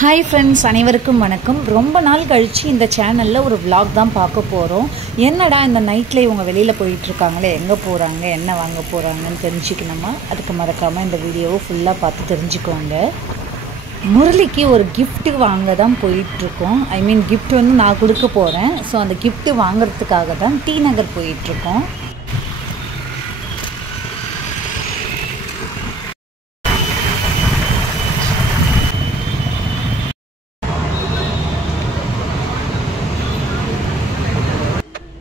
Hi friends, அனைவருக்கும் வணக்கம். ரொம்ப நாள் கழித்து இந்த சேனலில் ஒரு vlog தான் பார்க்க போகிறோம். என்னடா இந்த நைட்டில் இவங்க வெளியில் போயிட்டுருக்காங்களே, எங்கே போகிறாங்க, என்ன வாங்க போகிறாங்கன்னு தெரிஞ்சுக்கணுமா? அதுக்கு மறக்காமல் இந்த வீடியோவை ஃபுல்லாக பார்த்து தெரிஞ்சுக்கோங்க. முரளிக்கு ஒரு gift வாங்க தான் போயிட்டுருக்கோம். gift வந்து நான் கொடுக்க போகிறேன். ஸோ அந்த gift வாங்கிறதுக்காக தான் டி நகர் போயிட்டுருக்கோம்.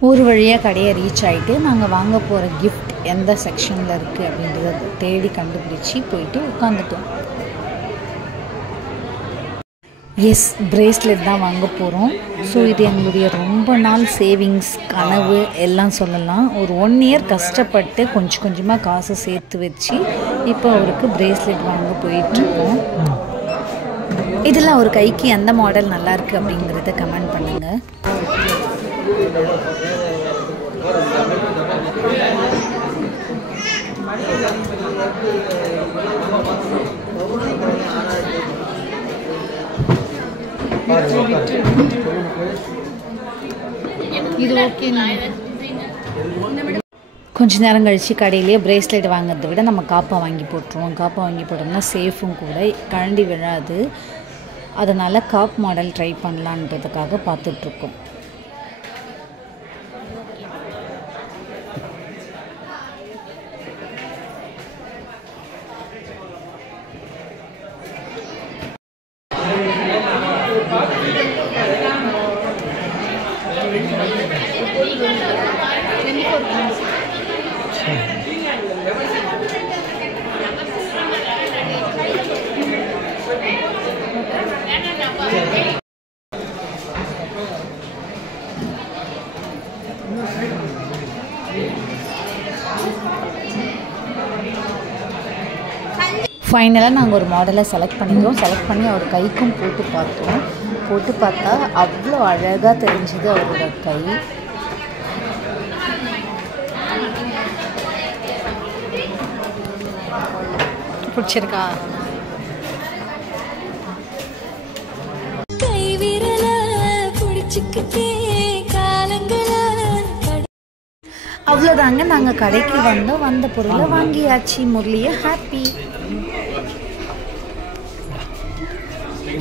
ஒரு வழியாக கடையை ரீச் ஆகிட்டு நாங்கள் வாங்க போகிற கிஃப்ட் எந்த செக்ஷனில் இருக்குது அப்படின்றத தேடி கண்டுபிடிச்சி போயிட்டு உட்காந்துட்டோம். எஸ், பிரேஸ்லெட் தான் வாங்க போகிறோம். ஸோ இது எங்களுடைய ரொம்ப நாள் சேவிங்ஸ், கனவு எல்லாம் சொல்லலாம். ஒரு 1 இயர் கஷ்டப்பட்டு கொஞ்சம் கொஞ்சமாக காசை சேர்த்து வச்சு இப்போ அவருக்கு பிரேஸ்லெட் வாங்க போயிட்டுருக்கோம். இதில் ஒரு கைக்கு எந்த மாடல் நல்லாயிருக்கு அப்படிங்கிறத கமெண்ட் பண்ணுங்கள். இது ஓகே. கொஞ்ச நேரம் கழித்து கடையிலேயே பிரேஸ்லெட் வாங்கிறத விட நம்ம காப்பா வாங்கி போட்டுருவோம். காப்பா வாங்கி போட்டோம்னா சேஃபும் கூட, கழண்டி விழாது. அதனால் காப் மாடல் ட்ரை பண்ணலான்றதுக்காக பார்த்துட்ருக்கோம். ஃபைனலாக நாங்கள் ஒரு மாடலை செலக்ட் பண்ணிக்கிறோம். செலக்ட் பண்ணி அவர் கைக்கும் போட்டு பார்த்தோம். போட்டு பார்த்தா அவ்வளோ அழகாக தெரிஞ்சுது அவரோட கை. பிடிச்சிருக்கா? அவ்வளோதாங்க, நாங்கள் கடைக்கு வந்த பொருளை வாங்கியாச்சு. முரளியை ஹாப்பி.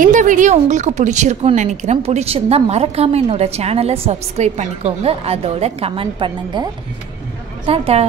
இந்த வீடியோ உங்களுக்கு பிடிச்சிருக்கும்னு நினைக்கிறேன். பிடிச்சிருந்தா மறக்காமல் என்னோடய சேனலை சப்ஸ்கிரைப் பண்ணிக்கோங்க. அதோட கமெண்ட் பண்ணுங்கள். டாடா.